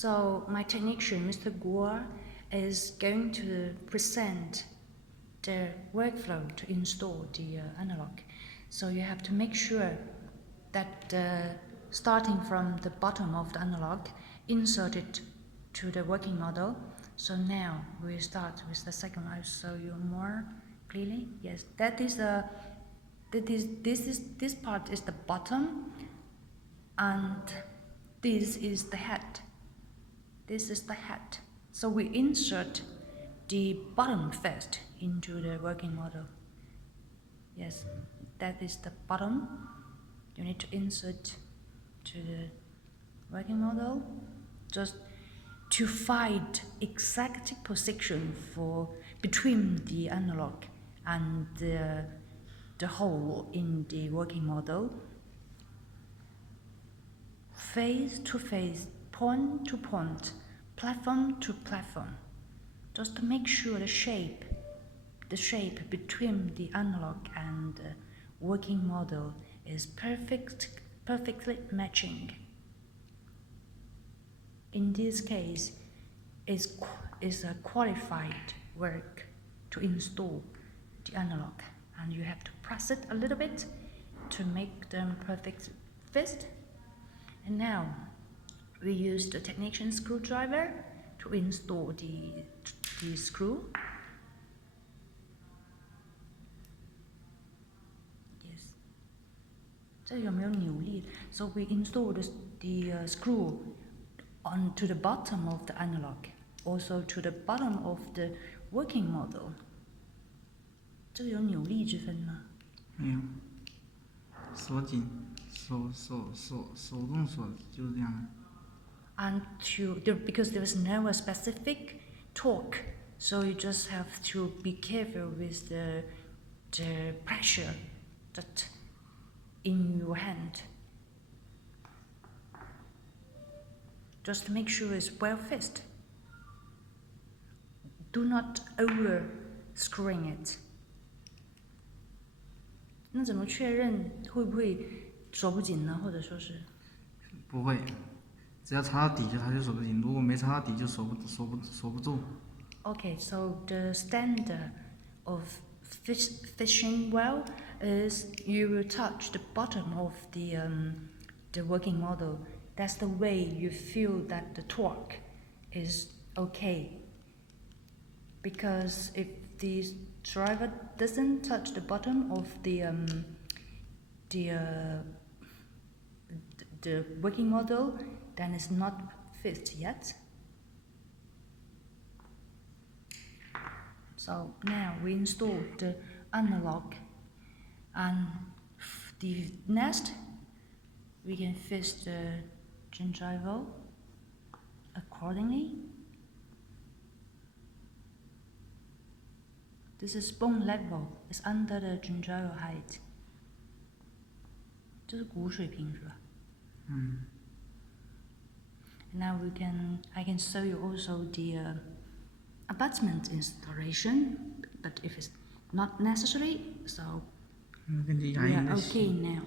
So my technician, Mr. Guo, is going to present the workflow to install the analog. So you have to make sure that starting from the bottom of the analog, insert it to the working model. So now we start with the second. I'll show you more clearly. Yes, this part is the bottom, and this is the head. This is the head. So we insert the bottom first into the working model. Yes, that is the bottom. You need to insert to the working model just to find exact position for between the analog and the hole in the working model. Face to face, point to point, platform to platform, just to make sure the shape between the analog and the working model is perfectly matching. In this case, is a qualified work to install the analog, and you have to press it a little bit to make them perfect fit. And now we use the technician screwdriver to install the screw. Yes. 这有没有扭力? So we install the screw onto the bottom of the analog, also to the bottom of the working model. 这个有扭力之分吗？没有，锁紧，手动锁就是这样。And because there is no specific torque, so you just have to be careful with the pressure that in your hand. Just to make sure it's well fixed. Do not over screwing it. 那怎么确认会不会锁不紧呢？或者说是？不会，只要插到底就它就锁得紧，如果没插到底就锁不住。Okay, so the standard of fishing well is you will touch the bottom of the working model. That's the way you feel that the torque is okay. Because if the driver doesn't touch the bottom of the working model, then it's not fit yet. So now we install the analog, and the next we can fix the gingival accordingly. This is bone level, it's under the gingival height. 这是骨水平是吧？ Now I can show you also the abutment installation, but if it's not necessary, so we are okay now.